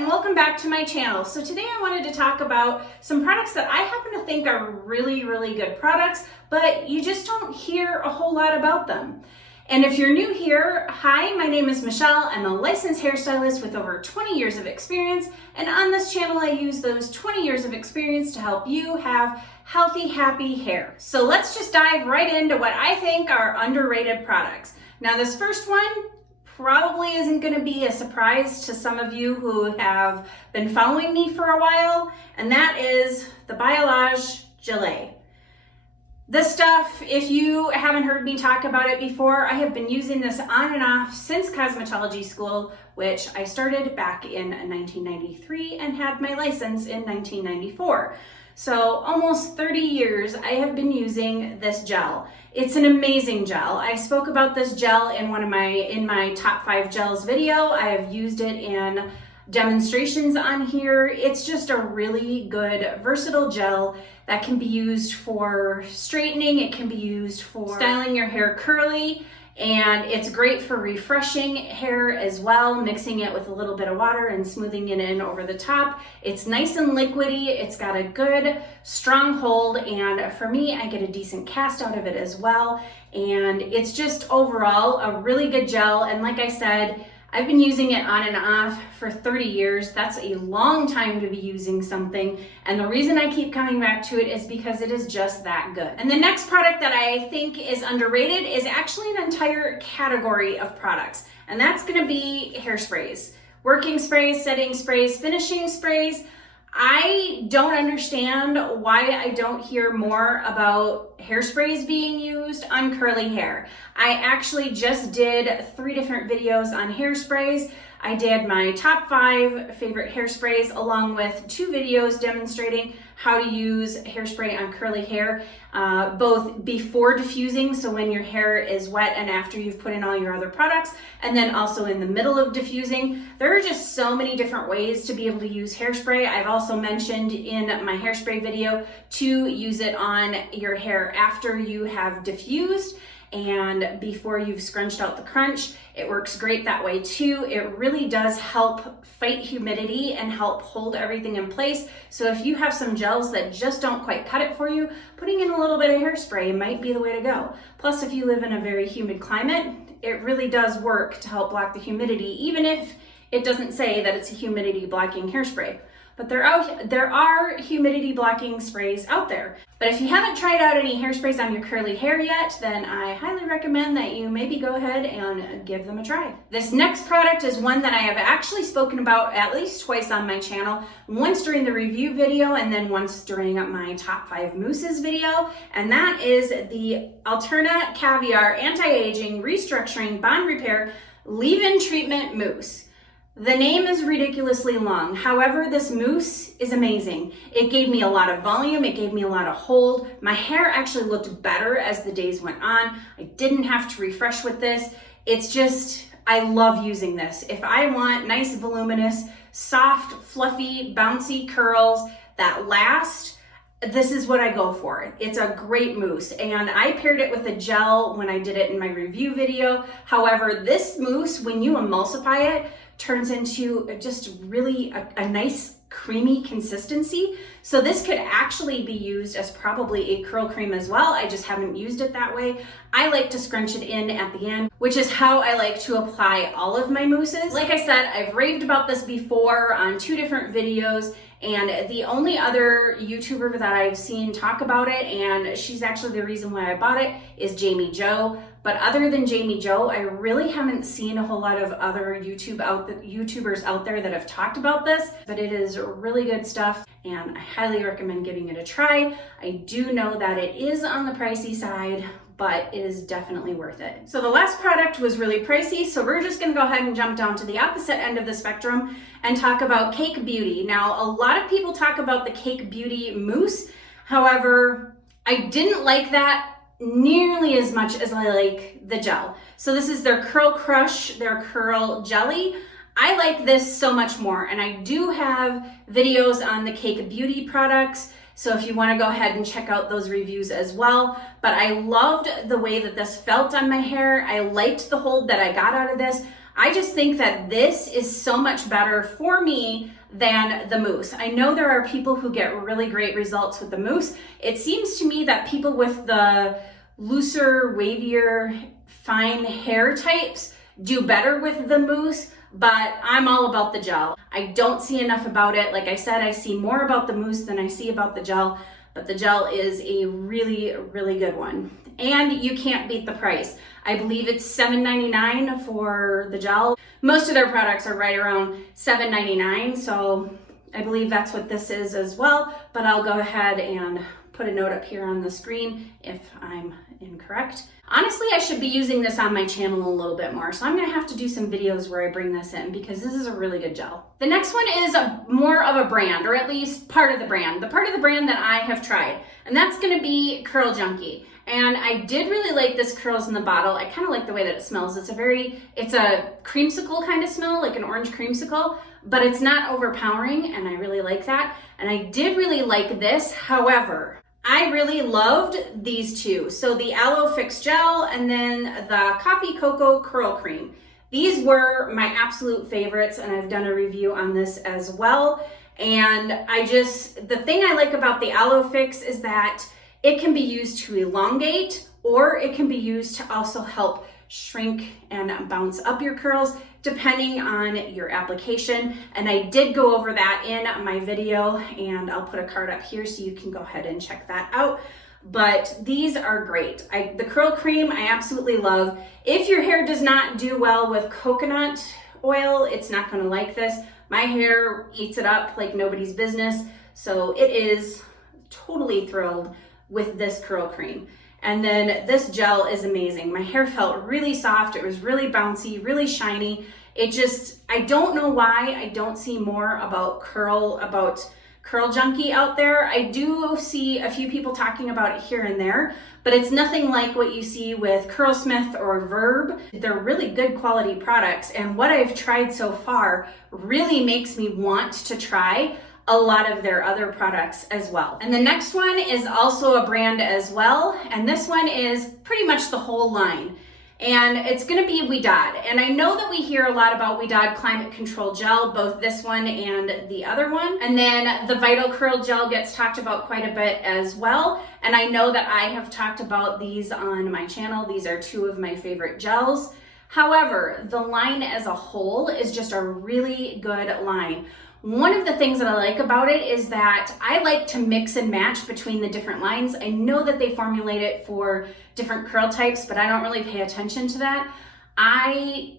and welcome back to my channel. So today I wanted to talk about some products that I happen to think are really good products, but you just don't hear a whole lot about them. And if you're new here, hi, my name is Michelle. I'm a licensed hairstylist with over 20 years of experience, and on this channel I use those 20 years of experience to help you have healthy, happy hair. So let's just dive right into what I think are underrated products. Now this first one probably isn't going to be a surprise to some of you who have been following me for a while, and that is the Biolage Gelée. This stuff, if you haven't heard me talk about it before, I have been using this on and off since cosmetology school, which I started back in 1993 and had my license in 1994. So almost 30 years I have been using this gel. It's an amazing gel. I spoke about this gel in my top 5 gels video. I have used it in demonstrations on here. It's just a really good versatile gel that can be used for straightening. It can be used for styling your hair curly, and it's great for refreshing hair as well, mixing it with a little bit of water and smoothing it in over the top. It's nice and liquidy. It's got a good strong hold, and for me, I get a decent cast out of it as well. And it's just overall a really good gel. And like I said, I've been using it on and off for 30 years. That's a long time to be using something. And the reason I keep coming back to it is because it is just that good. And the next product that I think is underrated is actually an entire category of products. And that's gonna be hairsprays. Working sprays, setting sprays, finishing sprays. I don't understand why I don't hear more about hairsprays being used on curly hair. I actually just did 3 different videos on hairsprays. I did my top 5 favorite hairsprays along with 2 videos demonstrating how to use hairspray on curly hair, both before diffusing, so when your hair is wet and after you've put in all your other products, and then also in the middle of diffusing. There are just so many different ways to be able to use hairspray. I've also mentioned in my hairspray video to use it on your hair after you have diffused and before you've scrunched out the crunch. It works great that way too. It really does help fight humidity and help hold everything in place. So if you have some gels that just don't quite cut it for you, putting in a little bit of hairspray might be the way to go. Plus, if you live in a very humid climate, it really does work to help block the humidity, even if it doesn't say that it's a humidity blocking hairspray. But there are humidity blocking sprays out there. But if you haven't tried out any hairsprays on your curly hair yet, then I highly recommend that you maybe go ahead and give them a try. This next product is one that I have actually spoken about at least twice on my channel, once during the review video and then once during my top 5 mousses video, and that is the Alterna Caviar Anti-Aging Restructuring Bond Repair Leave-In Treatment Mousse. The name is ridiculously long. However, this mousse is amazing. It gave me a lot of volume. It gave me a lot of hold. My hair actually looked better as the days went on. I didn't have to refresh with this. It's just, I love using this. If I want nice, voluminous, soft, fluffy, bouncy curls that last, this is what I go for. It's a great mousse, and I paired it with a gel when I did it in my review video. However, this mousse, when you emulsify it, turns into just really a nice creamy consistency. So this could actually be used as probably a curl cream as well. I just haven't used it that way. I like to scrunch it in at the end, which is how I like to apply all of my mousses. Like I said, I've raved about this before on 2 different videos, and the only other YouTuber that I've seen talk about it, and she's actually the reason why I bought it, is Jamie Jo. But other than Jamie Jo, I really haven't seen a whole lot of other YouTubers out there that have talked about this, but it is really good stuff, and I highly recommend giving it a try. I do know that it is on the pricey side, but it is definitely worth it. So the last product was really pricey, so we're just gonna go ahead and jump down to the opposite end of the spectrum and talk about Cake Beauty. Now, a lot of people talk about the Cake Beauty mousse. However, I didn't like that nearly as much as I like the gel. So this is their Curl Crush, their Curl Jelly. I like this so much more, and I do have videos on the Cake Beauty products, so if you want to go ahead and check out those reviews as well. But I loved the way that this felt on my hair. I liked the hold that I got out of this. I just think that this is so much better for me than the mousse. I know there are people who get really great results with the mousse. It seems to me that people with the looser, wavier, fine hair types do better with the mousse, but I'm all about the gel. I don't see enough about it. Like I said, I see more about the mousse than I see about the gel, but the gel is a really, really good one. And you can't beat the price. I believe it's $7.99 for the gel. Most of their products are right around $7.99, so I believe that's what this is as well, but I'll go ahead and put a note up here on the screen if I'm incorrect. Honestly, I should be using this on my channel a little bit more, so I'm gonna have to do some videos where I bring this in because this is a really good gel. The next one is more of a brand, or at least part of the brand that I have tried, and that's gonna be Curl Junkie. And I did really like this curls in the bottle. I kind of like the way that it smells. It's a creamsicle kind of smell, like an orange creamsicle, but it's not overpowering, and I really like that. And I did really like this. However, I really loved these two. So the Aloe Fix Gel and then the Coffee Cocoa Curl Cream. These were my absolute favorites, and I've done a review on this as well. And the thing I like about the Aloe Fix is that it can be used to elongate, or it can be used to also help shrink and bounce up your curls depending on your application. And I did go over that in my video, and I'll put a card up here so you can go ahead and check that out. But these are great. The curl cream I absolutely love. If your hair does not do well with coconut oil, it's not gonna like this. My hair eats it up like nobody's business. So it is totally thrilled with this curl cream. And then this gel is amazing. My hair felt really soft. It was really bouncy, really shiny. I don't know why I don't see more about Curl Junkie out there. I do see a few people talking about it here and there, but it's nothing like what you see with Curlsmith or Verb. They're really good quality products, and what I've tried so far really makes me want to try a lot of their other products as well. And the next one is also a brand as well, and this one is pretty much the whole line. And it's gonna be Ouidad. And I know that we hear a lot about Ouidad Climate Control Gel, both this one and the other one. And then the Vital Curl Gel gets talked about quite a bit as well. And I know that I have talked about these on my channel. These are two of my favorite gels. However, the line as a whole is just a really good line. One of the things that I like about it is that I like to mix and match between the different lines. I know that they formulate it for different curl types, but I don't really pay attention to that. I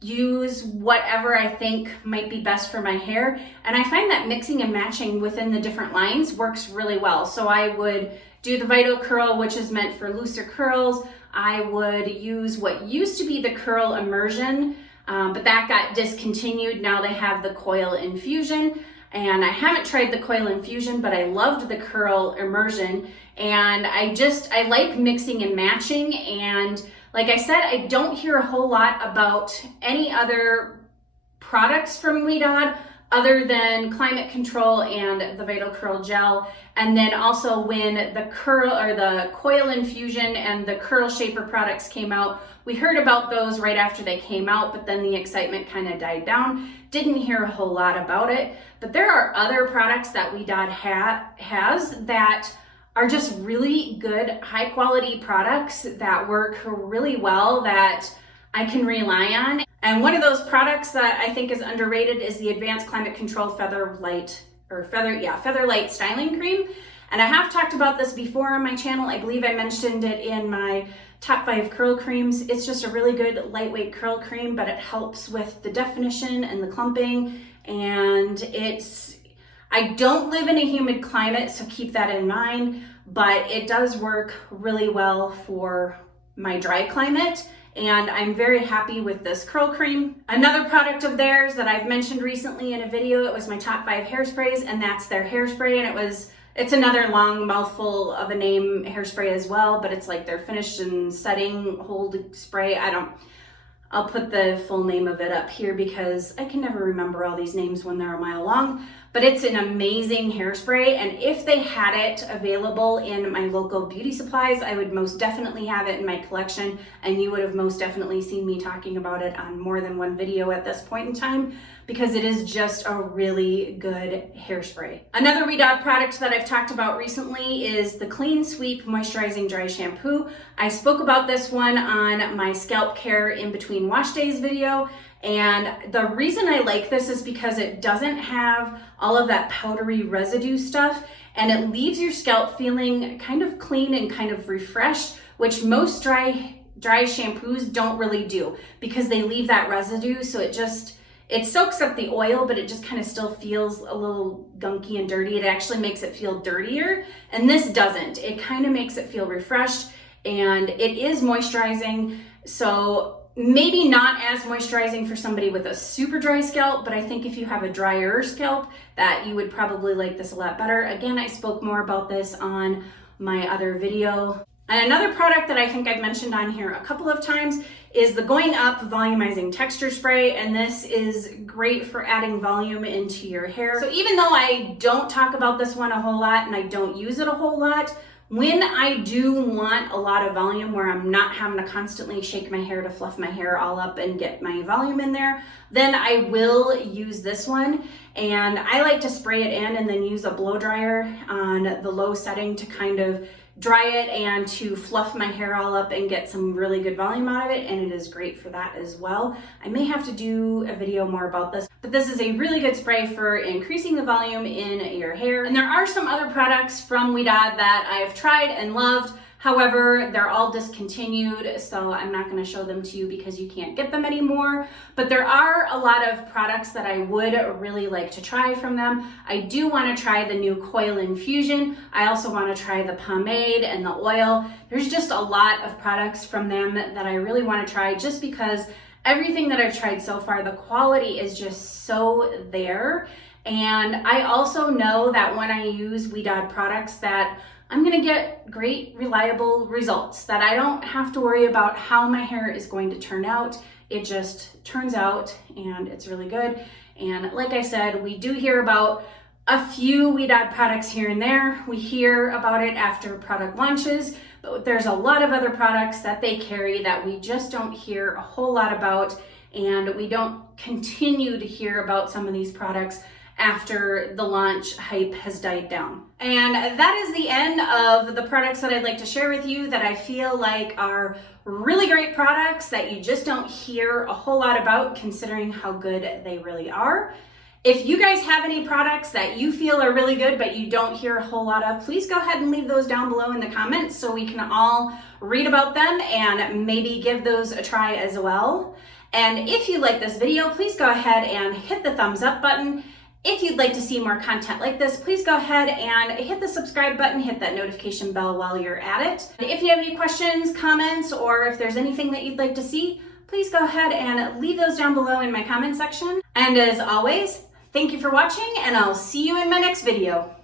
use whatever I think might be best for my hair, and I find that mixing and matching within the different lines works really well. So I would do the Vital Curl, which is meant for looser curls. I would use what used to be the Curl Immersion, but that got discontinued. Now they have the Coil Infusion, and I haven't tried the Coil Infusion, but I loved the Curl Immersion, and I like mixing and matching. And like I said, I don't hear a whole lot about any other products from Ouidad other than Climate Control and the Vital Curl Gel. And then also when the Coil Infusion and the Curl Shaper products came out, we heard about those right after they came out, but then the excitement kind of died down. Didn't hear a whole lot about it. But there are other products that Ouidad has that are just really good, high quality products that work really well, that I can rely on. And one of those products that I think is underrated is the Advanced Climate Control Feather Light Styling Cream. And I have talked about this before on my channel. I believe I mentioned it in my top 5 curl creams. It's just a really good lightweight curl cream, but it helps with the definition and the clumping. And I don't live in a humid climate, so keep that in mind, but it does work really well for my dry climate. And I'm very happy with this curl cream. Another product of theirs that I've mentioned recently in a video, it was my top 5 hairsprays, and that's their hairspray. And it's another long mouthful of a name hairspray as well, but it's like their finish and setting hold spray. I'll put the full name of it up here because I can never remember all these names when they're a mile long, but it's an amazing hairspray. And if they had it available in my local beauty supplies, I would most definitely have it in my collection, and you would have most definitely seen me talking about it on more than one video at this point in time, because it is just a really good hairspray. Another WeDot product that I've talked about recently is the Clean Sweep Moisturizing Dry Shampoo. I spoke about this one on my scalp care in between wash days video, and the reason I like this is because it doesn't have all of that powdery residue stuff, and it leaves your scalp feeling kind of clean and kind of refreshed, which most dry shampoos don't really do, because they leave that residue, so it soaks up the oil, but it just kind of still feels a little gunky and dirty. It actually makes it feel dirtier, and this doesn't. It kind of makes it feel refreshed, and it is moisturizing, so maybe not as moisturizing for somebody with a super dry scalp, but I think if you have a drier scalp, that you would probably like this a lot better. Again, I spoke more about this on my other video. And another product that I think I've mentioned on here a couple of times is the Going Up Volumizing Texture Spray, and this is great for adding volume into your hair. So even though I don't talk about this one a whole lot and I don't use it a whole lot, when I do want a lot of volume where I'm not having to constantly shake my hair to fluff my hair all up and get my volume in there, then I will use this one. And I like to spray it in and then use a blow dryer on the low setting to kind of dry it and to fluff my hair all up and get some really good volume out of it, and it is great for that as well. I may have to do a video more about this, but this is a really good spray for increasing the volume in your hair. And there are some other products from WeDot that I have tried and loved. However, they're all discontinued, so I'm not going to show them to you because you can't get them anymore. But there are a lot of products that I would really like to try from them. I do want to try the new Coil Infusion. I also want to try the pomade and the oil. There's just a lot of products from them that I really want to try, just because everything that I've tried so far, the quality is just so there. And I also know that when I use WeDot products that I'm gonna get great, reliable results, that I don't have to worry about how my hair is going to turn out. It just turns out and it's really good. And like I said, we do hear about a few WeDot products here and there. We hear about it after product launches, but there's a lot of other products that they carry that we just don't hear a whole lot about, and we don't continue to hear about some of these products after the launch hype has died down. And that is the end of the products that I'd like to share with you that I feel like are really great products that you just don't hear a whole lot about, considering how good they really are. If you guys have any products that you feel are really good but you don't hear a whole lot of, please go ahead and leave those down below in the comments so we can all read about them and maybe give those a try as well. And if you like this video, please go ahead and hit the thumbs up button. If you'd like to see more content like this, please go ahead and hit the subscribe button, hit that notification bell while you're at it. If you have any questions, comments, or if there's anything that you'd like to see, please go ahead and leave those down below in my comment section. And as always, thank you for watching, and I'll see you in my next video.